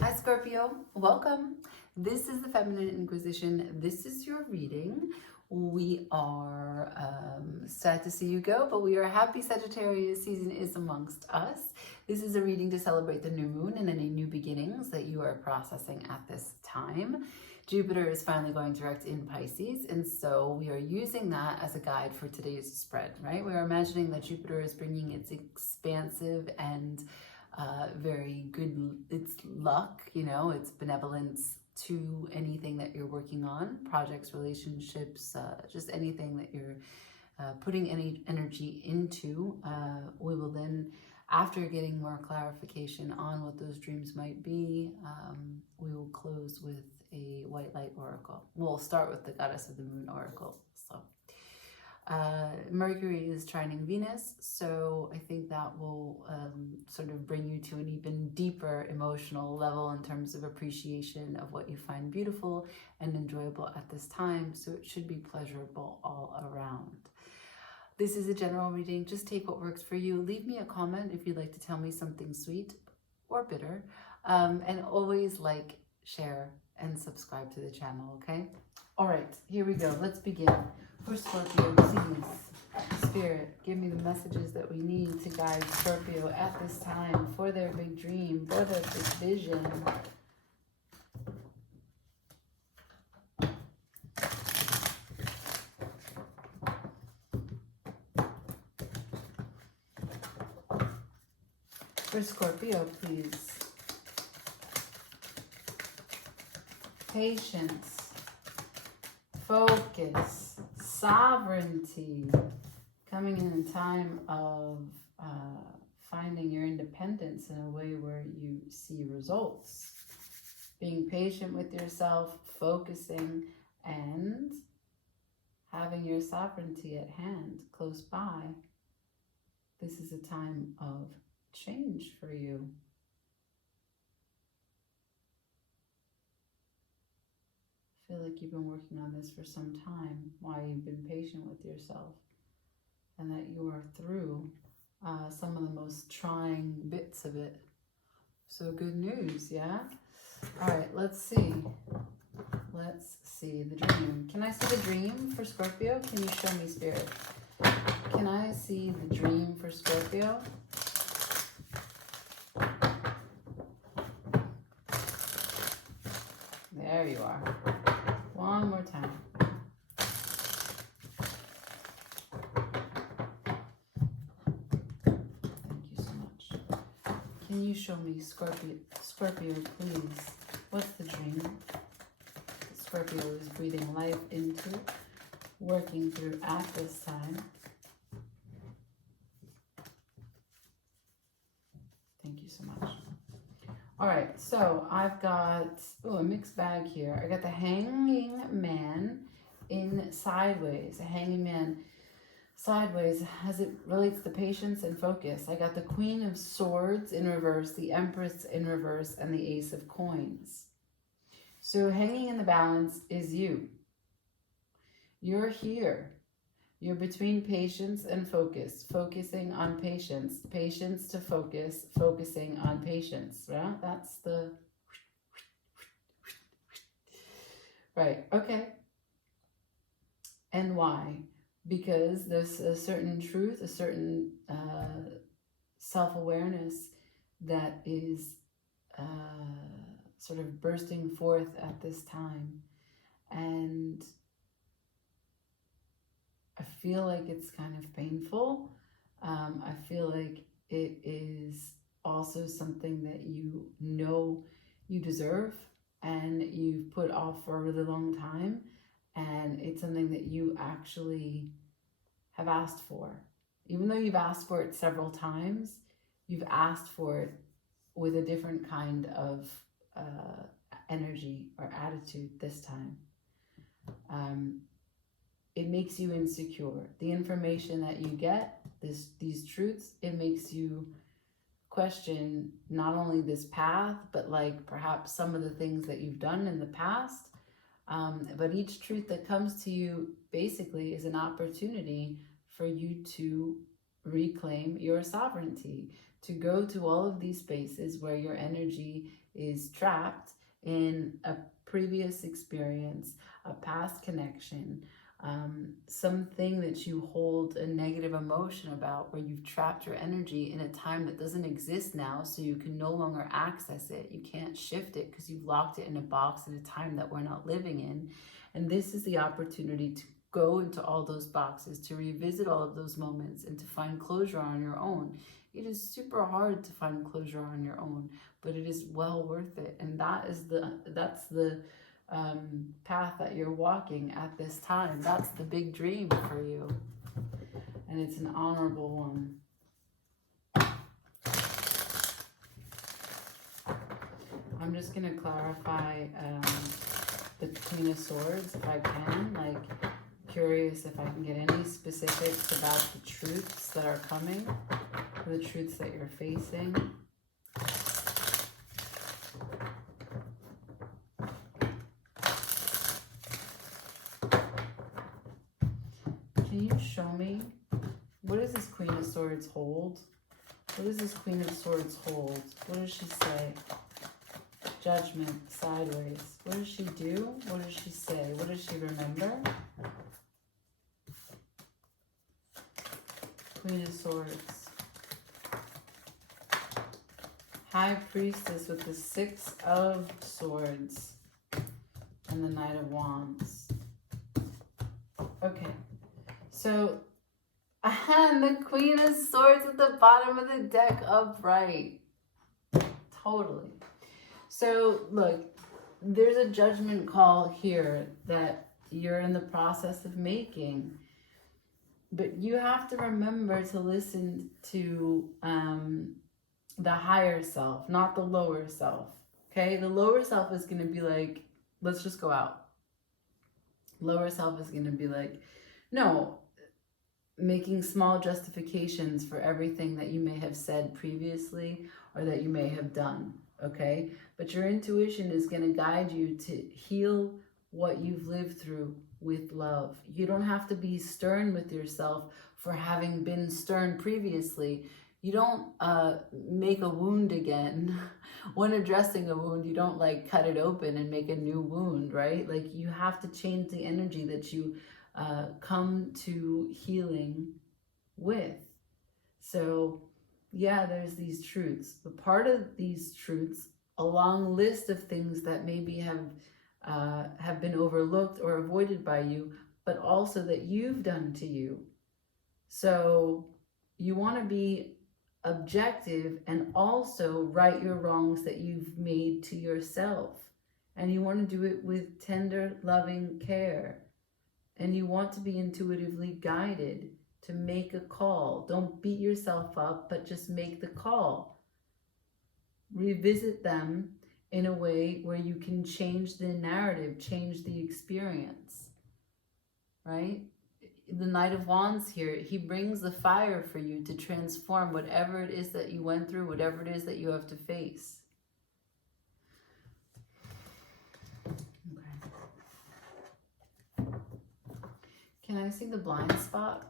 Hi Scorpio, welcome. This is the Feminine Inquisition. This is your reading. We are sad to see you go, but we are happy Sagittarius season is amongst us. This is a reading to celebrate the new moon and any new beginnings that you are processing at this time. Jupiter is finally going direct in Pisces, and so we are using that as a guide for today's spread, right? We're imagining that Jupiter is bringing its expansive and very good, it's luck, it's benevolence to anything that you're working on, projects, relationships, just anything that you're putting any energy into. We will then, after getting more clarification on what those dreams might be, we will close with a white light oracle. We'll start with the goddess of the moon oracle. So Mercury is trining Venus, so I think that will sort of bring you to an even deeper emotional level in terms of appreciation of what you find beautiful and enjoyable at this time, so it should be pleasurable all around. This is a general reading. Just take what works for you. Leave me a comment if you'd like to tell me something sweet or bitter, and always like, share, and subscribe to the channel, okay? All right, here we go. Let's begin. For Scorpio, please, Spirit, give me the messages that we need to guide Scorpio at this time for their big dream, for their big vision. For Scorpio, please. Patience, focus, sovereignty, coming in a time of finding your independence in a way where you see results, being patient with yourself, focusing, and having your sovereignty at hand, close by. This is a time of change for you. I feel like you've been working on this for some time, why you've been patient with yourself, and that you are through some of the most trying bits of it. So good news, yeah? All right, let's see. Let's see the dream. Can I see the dream for Scorpio? Can you show me, Spirit? Can I see the dream for Scorpio? There you are. One more time. Thank you so much. Can you show me Scorpio, please? What's the dream that Scorpio is breathing life into, working through at this time? Thank you so much. All right, so I've got a mixed bag here. I got the Hanging Man in sideways, a Hanging Man sideways as it relates to patience and focus. I got the Queen of Swords in reverse, the Empress in reverse, and the Ace of Coins. So hanging in the balance is you. You're here. You're between patience and focus, focusing on patience, patience to focus, focusing on patience, right? That's the, right, okay. And why? Because there's a certain truth, a certain self-awareness that is sort of bursting forth at this time. And I feel like it's kind of painful. I feel like it is also something that you know you deserve and you've put off for a really long time. And it's something that you actually have asked for. Even though you've asked for it several times, you've asked for it with a different kind of energy or attitude this time. It makes you insecure. The information that you get, these truths, it makes you question not only this path, but like perhaps some of the things that you've done in the past. But each truth that comes to you basically is an opportunity for you to reclaim your sovereignty, to go to all of these spaces where your energy is trapped in a previous experience, a past connection, something that you hold a negative emotion about, where you've trapped your energy in a time that doesn't exist now, so you can no longer access it. You can't shift it because you've locked it in a box in a time that we're not living in. And this is the opportunity to go into all those boxes, to revisit all of those moments, and to find closure on your own. It is super hard to find closure on your own, but it is well worth it. And that's the path that you're walking at this time. That's the big dream for you. And it's an honorable one. I'm just going to clarify the Queen of Swords if I can. Like, curious if I can get any specifics about the truths that are coming, the truths that you're facing. Can you show me, what does this Queen of Swords hold? What does this Queen of Swords hold? What does she say? Judgment, sideways. What does she do? What does she say? What does she remember? Queen of Swords. High Priestess with the Six of Swords and the Knight of Wands. Okay. So, and the Queen of Swords at the bottom of the deck upright. Totally. So, look, there's a judgment call here that you're in the process of making. But you have to remember to listen to the higher self, not the lower self. Okay? The lower self is going to be like, let's just go out. Lower self is going to be like, no, making small justifications for everything that you may have said previously or that you may have done. Okay? But your intuition is going to guide you to heal what you've lived through with love. You don't have to be stern with yourself for having been stern previously. You don't make a wound again. When addressing a wound, you don't like cut it open and make a new wound, right? Like, you have to change the energy that you come to healing with. So yeah, there's these truths. But part of these truths, a long list of things that maybe have been overlooked or avoided by you, but also that you've done to you. So you want to be objective and also right your wrongs that you've made to yourself. And you want to do it with tender, loving care. And you want to be intuitively guided to make a call. Don't beat yourself up, but just make the call. Revisit them in a way where you can change the narrative, change the experience, right? The Knight of Wands here, he brings the fire for you to transform whatever it is that you went through, whatever it is that you have to face. Okay. Can I see the blind spot?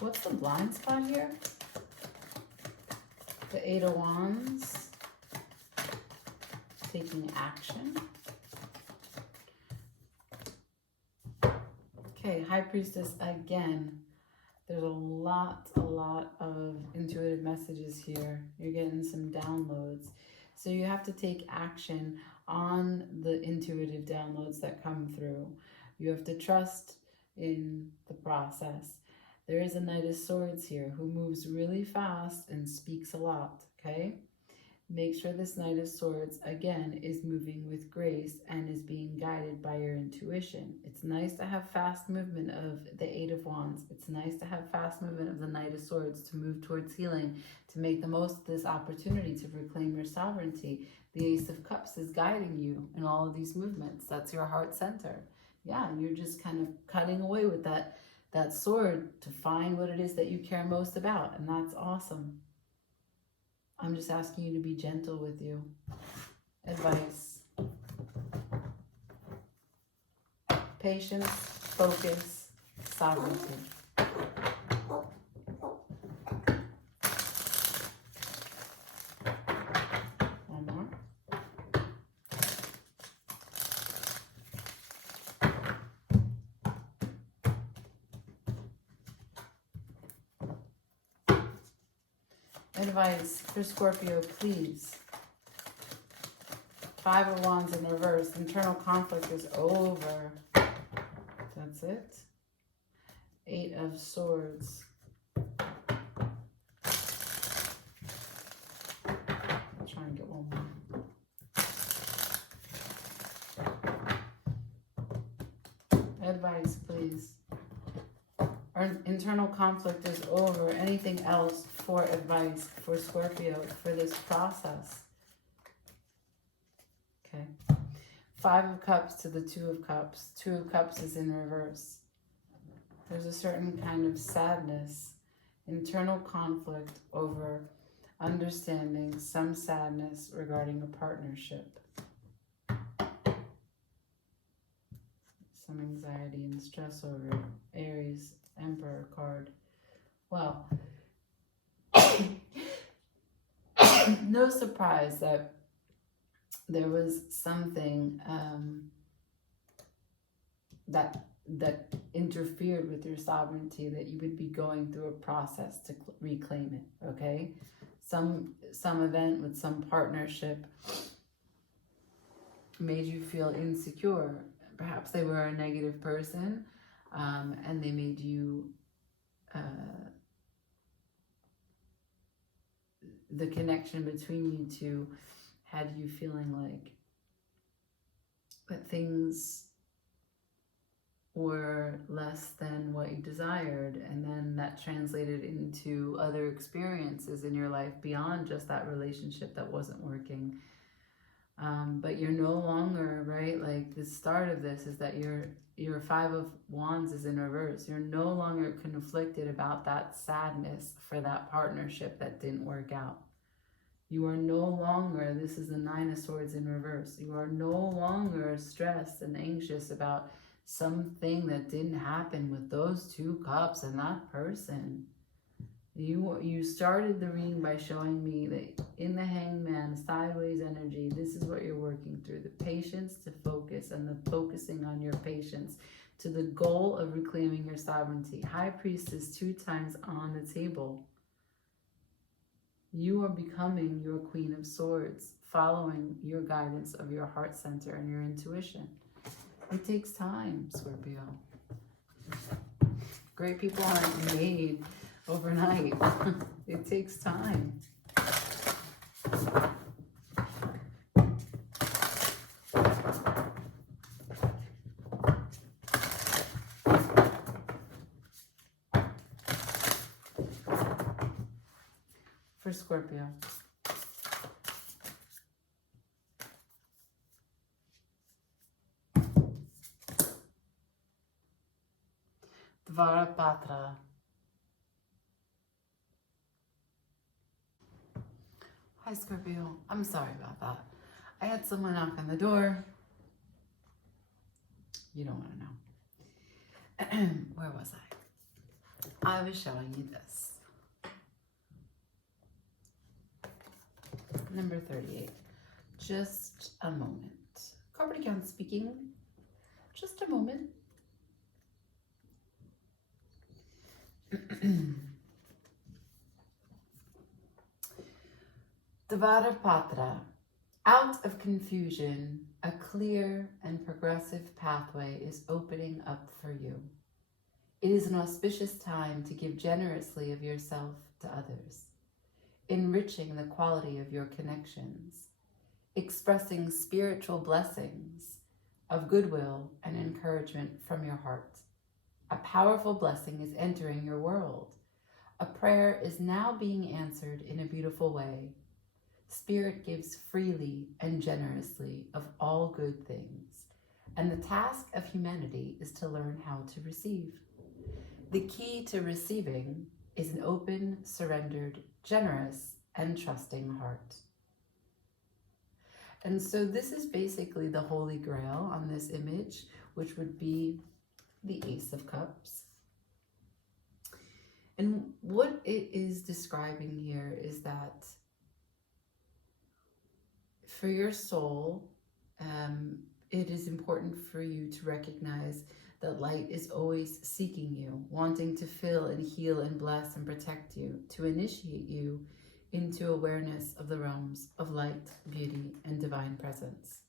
What's the blind spot here? The Eight of Wands. Taking action. Okay, High Priestess again. There's a lot of intuitive messages here. You're getting some downloads. So you have to take action on the intuitive downloads that come through. You have to trust in the process. There is a Knight of Swords here who moves really fast and speaks a lot, okay? Make sure this Knight of Swords, again, is moving with grace and is being guided by your intuition. It's nice to have fast movement of the Eight of Wands. It's nice to have fast movement of the Knight of Swords to move towards healing, to make the most of this opportunity to reclaim your sovereignty. The Ace of Cups is guiding you in all of these movements. That's your heart center. Yeah, you're just kind of cutting away with that that sword to find what it is that you care most about, and that's awesome. I'm just asking you to be gentle with you. Advice. Patience, focus, sovereignty. One more. Advice for Scorpio, please. 5 of Wands in reverse. Internal conflict is over. That's it. 8 of Swords. I'll try and get one more. Advice, please. Our internal conflict is over. Anything else for advice for Scorpio for this process? Okay. 5 of Cups to the 2 of Cups. 2 of Cups is in reverse. There's a certain kind of sadness, internal conflict over understanding, some sadness regarding a partnership. Some anxiety and stress over it. Aries, Emperor card. Well, no surprise that there was something that interfered with your sovereignty, that you would be going through a process to reclaim it, okay? Some event with some partnership made you feel insecure. Perhaps they were a negative person, and they made you the connection between you two had you feeling like that things were less than what you desired, and then that translated into other experiences in your life beyond just that relationship that wasn't working. But you're no longer, right? Like the start of this is that your 5 of Wands is in reverse. You're no longer conflicted about that sadness for that partnership that didn't work out. You are no longer, this is the 9 of Swords in reverse. You are no longer stressed and anxious about something that didn't happen with those 2 cups and that person. You started the reading by showing me that in the Hangman, sideways energy, this is what you're working through. The patience to focus and the focusing on your patience to the goal of reclaiming your sovereignty. High Priestess 2 times on the table. You are becoming your Queen of Swords, following your guidance of your heart center and your intuition. It takes time, Scorpio. Great people aren't made overnight. It takes time. For Scorpio. Dvarapatra. Hi, Scorpio. I'm sorry about that. I had someone knock on the door. You don't want to know. Where was I? I was showing you this. Number 38. Just a moment. Corporate account speaking. Just a moment. Dvarapatra. Out of confusion, a clear and progressive pathway is opening up for you. It is an auspicious time to give generously of yourself to others, enriching the quality of your connections, expressing spiritual blessings of goodwill and encouragement from your heart. A powerful blessing is entering your world. A prayer is now being answered in a beautiful way. Spirit gives freely and generously of all good things, and the task of humanity is to learn how to receive. The key to receiving is an open, surrendered, generous, and trusting heart. And so this is basically the Holy Grail on this image, which would be the Ace of Cups. And what it is describing here is that for your soul, it is important for you to recognize that light is always seeking you, wanting to fill and heal and bless and protect you, to initiate you into awareness of the realms of light, beauty, and divine presence.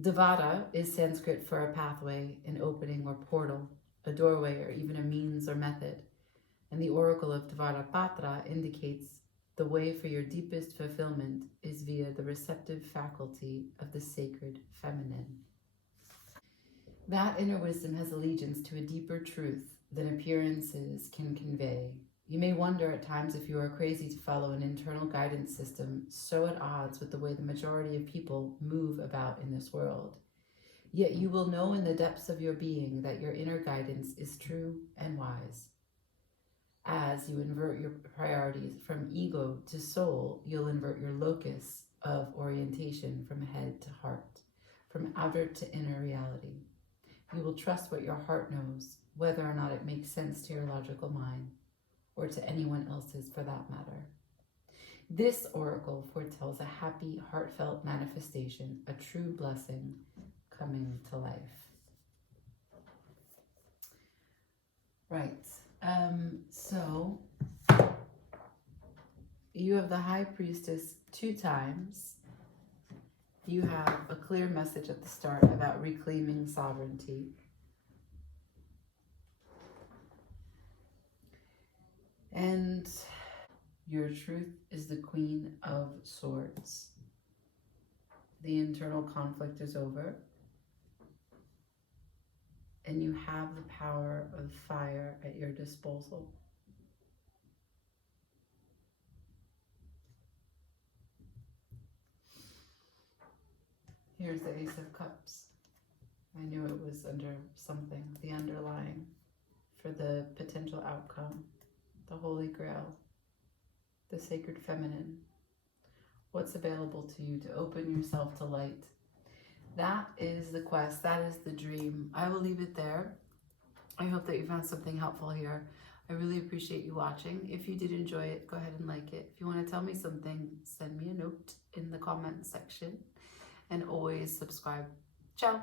Devata is Sanskrit for a pathway, an opening or portal, a doorway, or even a means or method. And the oracle of Devata Patra indicates the way for your deepest fulfillment is via the receptive faculty of the sacred feminine. That inner wisdom has allegiance to a deeper truth than appearances can convey. You may wonder at times if you are crazy to follow an internal guidance system so at odds with the way the majority of people move about in this world. Yet you will know in the depths of your being that your inner guidance is true and wise. As you invert your priorities from ego to soul, you'll invert your locus of orientation from head to heart, from outer to inner reality. You will trust what your heart knows, whether or not it makes sense to your logical mind, or to anyone else's for that matter. This oracle foretells a happy, heartfelt manifestation, a true blessing coming to life. Right. So you have the High Priestess 2 times. You have a clear message at the start about reclaiming sovereignty. And your truth is the Queen of Swords. The internal conflict is over. And you have the power of fire at your disposal. Here's the Ace of Cups. I knew it was under something, the underlying, for the potential outcome, the Holy Grail, the sacred feminine. What's available to you to open yourself to light? That is the quest. That is the dream. I will leave it there. I hope that you found something helpful here. I really appreciate you watching. If you did enjoy it, go ahead and like it. If you want to tell me something, send me a note in the comment section. And always subscribe. Ciao.